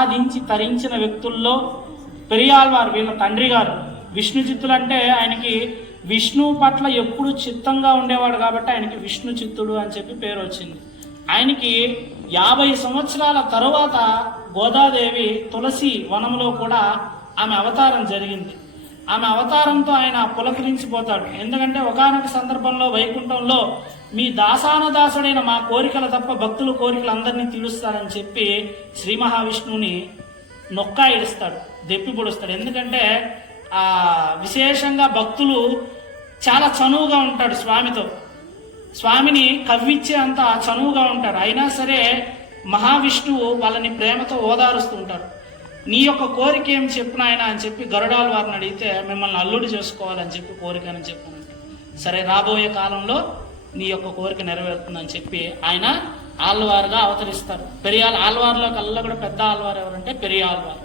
ఆరాధించి తరించిన వ్యక్తుల్లో పెరియాళ్వారు వీళ్ళ తండ్రి గారు. విష్ణు చిత్తులు అంటే ఆయనకి విష్ణువు పట్ల ఎప్పుడు చిత్తంగా ఉండేవాడు కాబట్టి ఆయనకి విష్ణు చిత్తుడు అని చెప్పి పేరు వచ్చింది. ఆయనకి 50 సంవత్సరాల తరువాత గోదాదేవి తులసి వనంలో కూడా ఆమె అవతారం జరిగింది. ఆమె అవతారంతో ఆయన పులకరించిపోతాడు. ఎందుకంటే ఒకానొక సందర్భంలో వైకుంఠంలో మీ దాసానదాసుడైన మా కోరికలు తప్ప భక్తుల కోరికలు అందరినీ తీరుస్తానని చెప్పి శ్రీ మహావిష్ణువుని నొక్కాయిస్తాడు, దెప్పి పొడుస్తాడు. ఎందుకంటే విశేషంగా భక్తులు చాలా చనువుగా ఉంటాడు స్వామితో, స్వామిని కవ్విచ్చే అంత చనువుగా ఉంటారు. అయినా సరే మహావిష్ణువు వాళ్ళని ప్రేమతో ఓదారుస్తూ ఉంటారు. నీ యొక్క కోరిక ఏం చెప్పిన ఆయన అని చెప్పి గరుడాల వారిని అడిగితే మిమ్మల్ని అల్లుడు చేసుకోవాలని చెప్పి కోరిక అని చెప్పాను. సరే రాబోయే కాలంలో నీ యొక్క కోరిక నెరవేరుతుందని చెప్పి ఆయన ఆళ్వారుగా అవతరిస్తారు. ఆళ్వారులో కల్లా కూడా పెద్ద ఆళ్వారు ఎవరంటే పెరియాళ్వారు.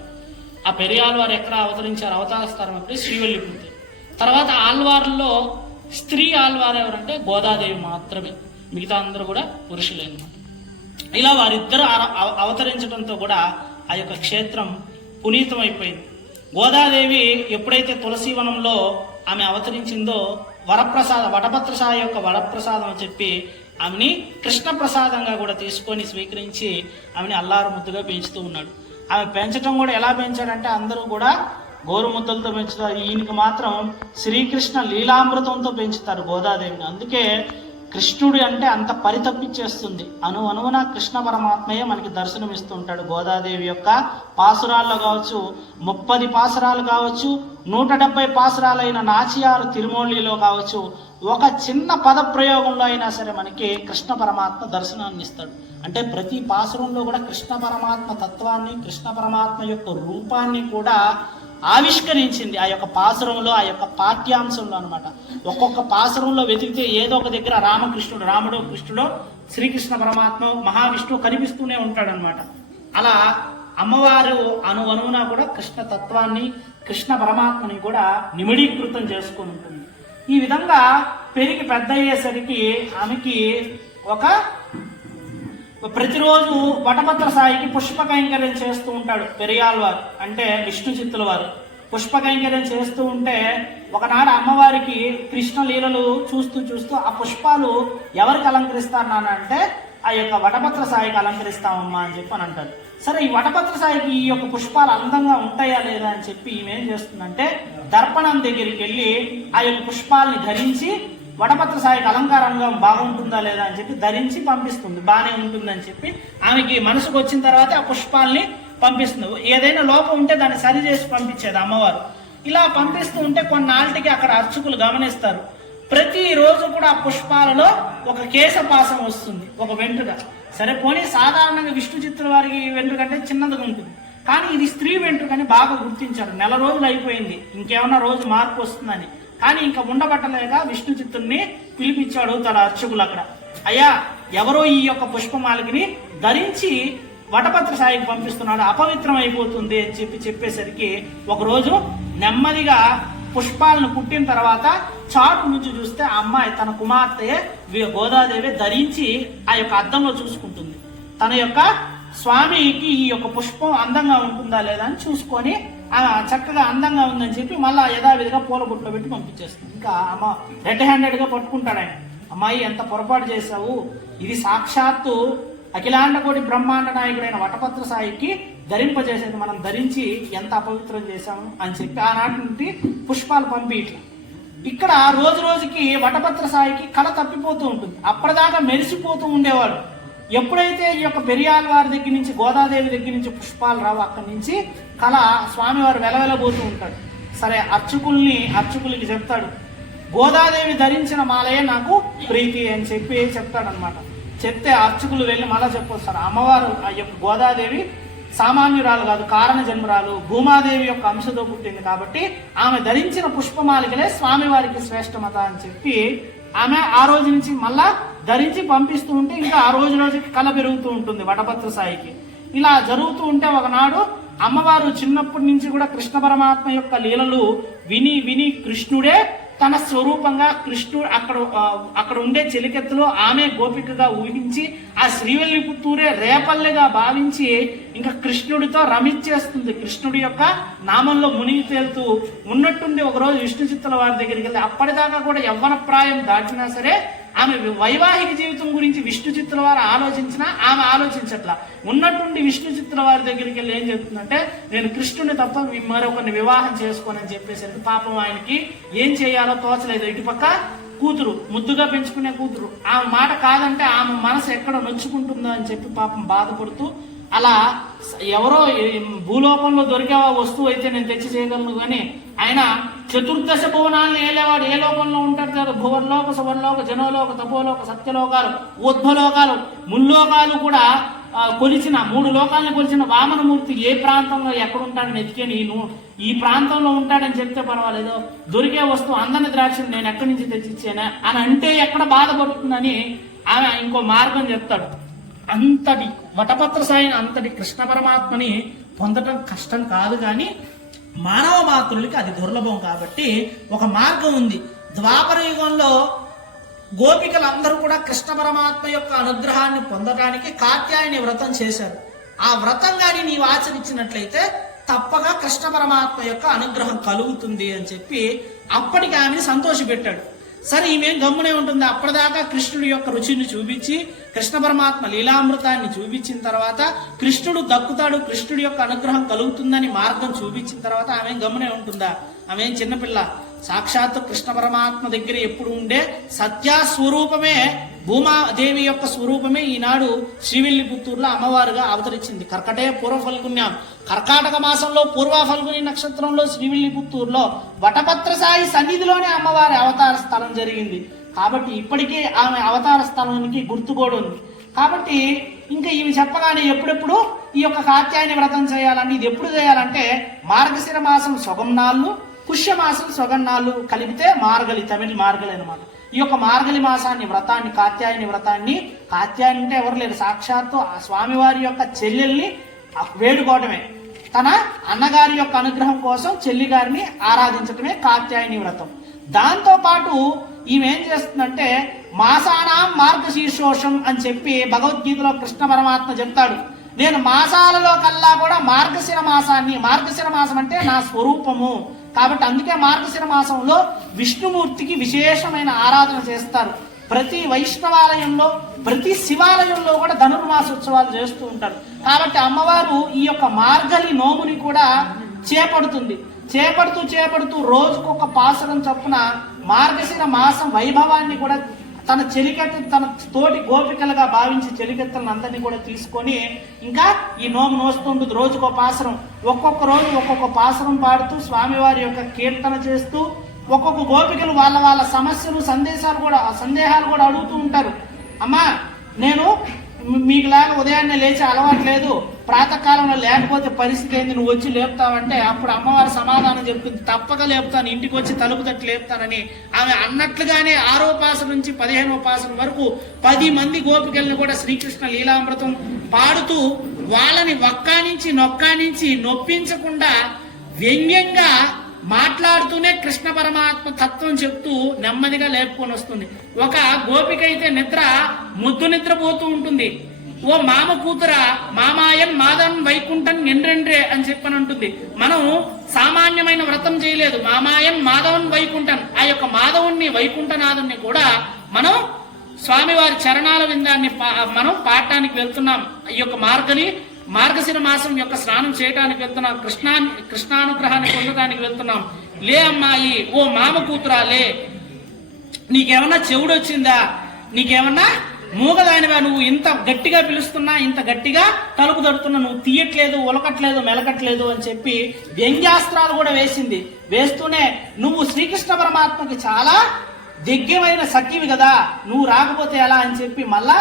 ఆ పెరియాళ్వారు ఎక్కడ అవతరించారు, అవతరిస్తారు అంటే శ్రీవల్లిపుత్రి. తర్వాత ఆళ్వారుల్లో స్త్రీ ఆళ్వారు ఎవరంటే గోదాదేవి మాత్రమే, మిగతా అందరూ కూడా పురుషులే. ఇలా వారిద్దరు అవతరించడంతో కూడా ఆ యొక్క క్షేత్రం పునీతమైపోయింది. గోదాదేవి ఎప్పుడైతే తులసీవనంలో ఆమె అవతరించిందో వటపత్రసాయి యొక్క వరప్రసాదం అని చెప్పి ఆమెని కృష్ణ ప్రసాదంగా కూడా తీసుకొని స్వీకరించి ఆమెని అల్లారు ముద్దుగా పెంచుతూ ఉన్నాడు. ఆమె పెంచడం కూడా ఎలా పెంచాడంటే అందరూ కూడా గోరు ముద్దలతో పెంచుతారు, ఈయనకి మాత్రం శ్రీకృష్ణ లీలామృతంతో పెంచుతారు గోదాదేవిని. అందుకే కృష్ణుడు అంటే అంత పరితపించేస్తుంది. అనువున కృష్ణ పరమాత్మయే మనకి దర్శనమిస్తూ ఉంటాడు. గోదాదేవి యొక్క పాసురాల్లో కావచ్చు, 30 పాసురాలు కావచ్చు, 170 పాసురాలైన నాచియారు తిరుమూలిలో కావచ్చు, ఒక చిన్న పద ప్రయోగంలో అయినా సరే మనకి కృష్ణ పరమాత్మ దర్శనాన్ని ఇస్తాడు. అంటే ప్రతి పాసురంలో కూడా కృష్ణ పరమాత్మ తత్వాన్ని, కృష్ణ పరమాత్మ యొక్క రూపాన్ని కూడా ఆవిష్కరించింది ఆ యొక్క పాసురంలో, ఆ యొక్క పాఠ్యాంశంలో అనమాట. ఒక్కొక్క పాసురంలో వెతికితే ఏదో ఒక దగ్గర రాముడో కృష్ణుడో శ్రీకృష్ణ పరమాత్మ మహావిష్ణువు కనిపిస్తూనే ఉంటాడనమాట. అలా అమ్మవారు అనువున కూడా కృష్ణ తత్వాన్ని, కృష్ణ పరమాత్మని కూడా నిమిడీకృతం చేసుకుని ఉంటుంది. ఈ విధంగా పెరిగి పెద్ద అయ్యేసరికి ఆమెకి ప్రతిరోజు వటపత్ర సాయికి పుష్ప కైంకర్యం చేస్తూ ఉంటాడు పెరియాళ్వారు, అంటే విష్ణు చిత్తుల వారు. పుష్ప కైంకర్యం చేస్తూ ఉంటే ఒకనాడు అమ్మవారికి కృష్ణ లీలలు చూస్తూ ఆ పుష్పాలు ఎవరికి అలంకరిస్తారు నాన్న అంటే ఆ యొక్క వటపత్ర సాయికి అలంకరిస్తామమ్మా అని చెప్పి అని అంటారు. సరే ఈ వటపత్ర సాయికి ఈ యొక్క పుష్పాలు అందంగా ఉంటాయా లేదా అని చెప్పి ఈమె ఏం చేస్తుందంటే దర్పణం దగ్గరికి వెళ్ళి ఆ యొక్క పుష్పాలని ధరించి వటపత్ర సాయికి అలంకారంగా బాగుంటుందా లేదా అని చెప్పి ధరించి పంపిస్తుంది. బాగానే ఉంటుందని చెప్పి ఆమెకి మనసుకు వచ్చిన తర్వాత ఆ పుష్పాలని పంపిస్తుంది. ఏదైనా లోపం ఉంటే దాన్ని సరి చేసి పంపించేది అమ్మవారు. ఇలా పంపిస్తూ ఉంటే కొన్నాళ్ళకి అక్కడ అర్చకులు గమనిస్తారు, ప్రతిరోజు కూడా ఆ పుష్పాలలో ఒక కేశపాసం వస్తుంది, ఒక వెంట్రుక. సరే పోనీ సాధారణంగా విష్ణు చిత్తుల వారికి వెంట్రుక అంటే చిన్నదిగా ఉంటుంది, కానీ ఇది స్త్రీ వెంట్రుకని బాగా గుర్తించారు. 4 రోజులు అయిపోయింది, ఇంకేమన్నా రోజు మార్పు వస్తుందని. కానీ ఇంకా ఉండబట్టలేక విష్ణు చిత్తుల్ని పిలిపించి అడుగుతాడు అర్చకులు అక్కడ, అయ్యా ఎవరో ఈ యొక్క పుష్పమాలికని ధరించి వటపత్ర సాయికి పంపిస్తున్నాడు, అపవిత్రం అయిపోతుంది అని చెప్పేసరికి ఒకరోజు నెమ్మదిగా పుష్పాలను కుట్టిన తర్వాత చాటు నుంచి చూస్తే ఆ అమ్మాయి తన కుమార్తె గోదాదేవి ధరించి ఆ యొక్క అద్దంలో చూసుకుంటుంది. తన యొక్క స్వామికి ఈ యొక్క పుష్పం అందంగా ఉంటుందా లేదా అని చూసుకొని చక్కగా అందంగా ఉందని చెప్పి మళ్ళా యథావిధిగా పూల బుట్టలో పెట్టి పంపించేస్తుంది. ఇంకా అమ్మ రెడ్ హ్యాండెడ్గా పట్టుకుంటాడు ఆయన, అమ్మాయి ఎంత పొరపాటు చేశావు, ఇది సాక్షాత్తు అఖిలాండ కోటి బ్రహ్మాండ నాయకుడైన వటపత్ర సాయికి ధరింపజేసేది, మనం ధరించి ఎంత అపవిత్రం చేశాము అని చెప్పి ఆనాటి నుండి పుష్పాలు పంపి ఇక్కడ రోజు రోజుకి వటపత్ర సాయికి కళ తప్పిపోతూ ఉంటుంది. అప్పటిదాకా మెరిసిపోతూ ఉండేవాడు. ఎప్పుడైతే ఈ యొక్క పెరియాళ్వారి దగ్గర నుంచి, గోదాదేవి దగ్గర నుంచి పుష్పాలు రావు, అక్కడి నుంచి కళ స్వామివారు వెలవెలబోతూ ఉంటాడు. సరే అర్చకులకి చెప్తాడు, గోదాదేవి ధరించిన మాలయే నాకు ప్రీతి అని చెప్పి చెప్తాడనమాట. చెప్తే అర్చకులు వెళ్ళి మళ్ళా చెప్పొస్తారు, అమ్మవారు ఆ యొక్క గోదాదేవి సామాన్యురాలు కాదు, కారణ జన్మరాలు, భూమాదేవి యొక్క అంశతో పుట్టింది కాబట్టి ఆమె ధరించిన పుష్పమాలికలే స్వామివారికి శ్రేష్టమత అని చెప్పి ఆమె ఆ రోజు నుంచి మళ్ళా ధరించి పంపిస్తూ ఉంటే ఇంకా ఆ రోజుకి కళ పెరుగుతూ ఉంటుంది వటపత్ర సాయికి. ఇలా జరుగుతూ ఉంటే ఒకనాడు అమ్మవారు చిన్నప్పటి నుంచి కూడా కృష్ణ పరమాత్మ యొక్క లీలలు విని కృష్ణుడే తన స్వరూపంగా కృష్ణుడు అక్కడ ఉండే చెలికెత్తులో ఆమె గోపికగా ఊహించి ఆ శ్రీవిల్లిపుత్తూరే రేపల్లెగా భావించి ఇంకా కృష్ణుడితో రమించేస్తుంది. కృష్ణుడి యొక్క నామంలో మునిగి తేలుతూ ఉన్నట్టుండి ఒకరోజు విష్ణు చిత్తుల వారి దగ్గరికి వెళ్ళి అప్పటిదాకా కూడా యవ్వన ప్రాయం దాటినా సరే ఆమె వైవాహిక జీవితం గురించి విష్ణు చిత్తుల వారు ఆలోచించినా ఆమె ఆలోచించట్లా. ఉన్నట్టుండి విష్ణు చిత్తుల వారి దగ్గరికి వెళ్ళి ఏం చెప్తుందంటే, నేను కృష్ణుని తప్ప మరొకరిని వివాహం చేసుకోనని చెప్పేసరికి పాపం ఆయనకి ఏం చేయాలో తోచలేదు. ఇటుపక్క కూతురు, ముద్దుగా పెంచుకునే కూతురు, ఆమె మాట కాదంటే ఆమె మనసు ఎక్కడ నొచ్చుకుంటుందో అని చెప్పి పాపం బాధపడుతూ, అలా ఎవరో భూలోకంలో దొరికే వస్తువు అయితే నేను తెచ్చి చేయగలను కానీ ఆయన చతుర్దశ భువనాలను ఏలేవాడు. ఏ లోకంలో ఉంటాడు కదా, భువర్లోక, సువర్లోక, జనోలోక, తపోలోక, సత్యలోకాలు, ఊర్ధ్వలోకాలు, ముల్లోకాలు కూడా కొలిచిన 3 లోకాలను కొలిచిన వామనమూర్తి ఏ ప్రాంతంలో ఎక్కడ ఉంటాడని ఎతికేని ఈ ప్రాంతంలో ఉంటాడని చెప్తే పర్వాలేదు, దొరికే వస్తువు అందని ద్రాక్షని నేను ఎక్కడి నుంచి తెచ్చిచ్చానా అని అంటే ఎక్కడ బాధపడుతుందని ఆమె ఇంకో మార్గం చెప్తాడు. అంతటి వటపత్ర సాయిని, అంతటి కృష్ణ పరమాత్మని పొందటం కష్టం కాదు కానీ మానవ మాతృలకి అది దుర్లభం. కాబట్టి ఒక మార్గం ఉంది. ద్వాపర యుగంలో గోపికలందరూ కూడా కృష్ణ పరమాత్మ యొక్క అనుగ్రహాన్ని పొందడానికి కాత్యాయని వ్రతం చేశారు. ఆ వ్రతం కానీ నీవు ఆచరించినట్లయితే తప్పగా కృష్ణ పరమాత్మ యొక్క అనుగ్రహం కలుగుతుంది అని చెప్పి అప్పటికి ఆమెను సంతోషపెట్టాడు. సరే, ఈమెం గమ్మునే ఉంటుంది. అప్పటిదాకా కృష్ణుడి యొక్క రుచిని చూపించి కృష్ణ పరమాత్మ లీలామృతాన్ని చూపించిన తర్వాత కృష్ణుడు దక్కుతాడు, కృష్ణుడి యొక్క అనుగ్రహం కలుగుతుందని మార్గం చూపించిన తర్వాత ఆమె గమ్మునే ఉంటుందా? ఆమె చిన్నపిల్ల. సాక్షాత్తు కృష్ణ పరమాత్మ దగ్గర ఎప్పుడు ఉండే సత్యస్వరూపమే, భూమాదేవి యొక్క స్వరూపమే ఈనాడు శ్రీవిల్లిపుత్తూరులో అమ్మవారుగా అవతరించింది. కర్కటే పూర్వ ఫల్గుణ్యాం, కర్కాటక మాసంలో పూర్వ ఫల్గుని నక్షత్రంలో శ్రీవిల్లిపుత్తూరులో వటపత్ర సాయి సన్నిధిలోనే అమ్మవారి అవతార స్థలం జరిగింది. కాబట్టి ఇప్పటికీ ఆమె అవతార స్థలానికి గుర్తు కూడా ఉంది. కాబట్టి ఇంకా ఇవి చెప్పగానే ఎప్పుడెప్పుడు ఈ యొక్క కాత్యాయని వ్రతం చేయాలని, ఇది ఎప్పుడు చేయాలంటే మార్గశిర మాసం సొగంనాళ్ళు, పుష్యమాసం సొగన్నాళ్ళు కలిపితే మార్గలి, తమిళ మార్గలి అనమాట. ఈ యొక్క మార్గలి మాసాన్ని వ్రతాన్ని, కాత్యాయని వ్రతాన్ని, కాత్యాయని అంటే ఎవరు లేరు, సాక్షాత్తు ఆ స్వామివారి యొక్క చెల్లెల్ని వేడుకోవటమే, తన అన్నగారి యొక్క అనుగ్రహం కోసం చెల్లి గారిని ఆరాధించటమే కాత్యాయని వ్రతం. దాంతో పాటు ఈమె ఏం చేస్తుందంటే మాసానాం మార్గశీర్షోషం అని చెప్పి భగవద్గీతలో కృష్ణ పరమాత్మ చెప్తాడు. నేను మాసాలలో కల్లా కూడా మార్గశిర మాసాన్ని, మార్గశిర మాసం అంటే నా స్వరూపము కాబట్టి అందుకే మార్గశిర మాసంలో విష్ణుమూర్తికి విశేషమైన ఆరాధన చేస్తారు. ప్రతి వైష్ణవాలయంలో, ప్రతి శివాలయంలో కూడా ధనుర్మాసోత్సవాలు చేస్తూ ఉంటారు. కాబట్టి అమ్మవారు ఈ యొక్క మార్గలి నోముని కూడా చేపడుతుంది. చేపడుతూ రోజుకొక పాసరం చొప్పున మార్గశిర మాసం వైభవాన్ని కూడా తన చెలికత్తు, తన తోటి గోపికలుగా భావించి చెలికత్తలను అందరినీ కూడా తీసుకొని ఇంకా ఈ నోము నోస్తుంటుంది. రోజుకో పాసరం, ఒక్కొక్క రోజు ఒక్కొక్క పాసరం పాడుతూ స్వామివారి యొక్క కీర్తన చేస్తూ ఒక్కొక్క గోపికలు వాళ్ళ సమస్యలు, సందేహాలు కూడా అడుగుతూ ఉంటారు. అమ్మా, నేను మీకులాగా ఉదయాన్నే లేచి అలవాటు లేదు, ప్రాతకాలంలో లేకపోతే పరిస్థితి ఏంది, నువ్వు వచ్చి లేపుతావంటే అప్పుడు అమ్మవారి సమాధానం చెప్తుంది, తప్పక లేపుతాను, ఇంటికి వచ్చి తలుపు తట్టి లేపుతానని. ఆమె అన్నట్లుగానే 6వ పాసరం నుంచి 15వ పాసరం వరకు 10 మంది గోపికలను కూడా శ్రీకృష్ణ లీలామృతం పాడుతూ వాళ్ళని ఒక్కానించి నొక్కానించి నొప్పించకుండా వ్యంగ్యంగా మాట్లాడుతూనే కృష్ణ పరమాత్మ తత్వం చెప్తూ నెమ్మదిగా లేపుకొని వస్తుంది. ఒక గోపిక అయితే ముద్దు నిద్రపోతూ ఉంటుంది. ఓ మామ కూతురా, మామాయన్ మాధవన్ వైకుంఠన్ ఎండ్రెండ్రే అని చెప్పని ఉంటుంది. మనం సామాన్యమైన వ్రతం చేయలేదు, మామాయన్ మాధవన్ వైకుంఠన్, ఆ యొక్క మాధవుణ్ణి వైకుంఠనాథుణ్ణి కూడా మనం స్వామివారి చరణాల విందాన్ని మనం పాడటానికి వెళ్తున్నాం. ఈ యొక్క మార్గశిర మాసం యొక్క స్నానం చేయడానికి వెళ్తున్నాం, కృష్ణానుగ్రహాన్ని పొందడానికి వెళ్తున్నాం. లే అమ్మాయి, ఓ మామ కూతురా లే, నీకేమన్నా చెవుడు వచ్చిందా, నీకేమన్నా మూగదానివా, నువ్వు ఇంత గట్టిగా పిలుస్తున్నా, ఇంత గట్టిగా తలుపు తడుతున్నా, నువ్వు తీయట్లేదు, ఉలకట్లేదు, మెలకట్లేదు అని చెప్పి వ్యంగ్యాస్త్రాలు కూడా వేసింది. వేస్తూనే నువ్వు శ్రీకృష్ణ పరమాత్మకి చాలా దివ్యమైన సఖివి కదా, నువ్వు రాకపోతే ఎలా అని చెప్పి మళ్ళా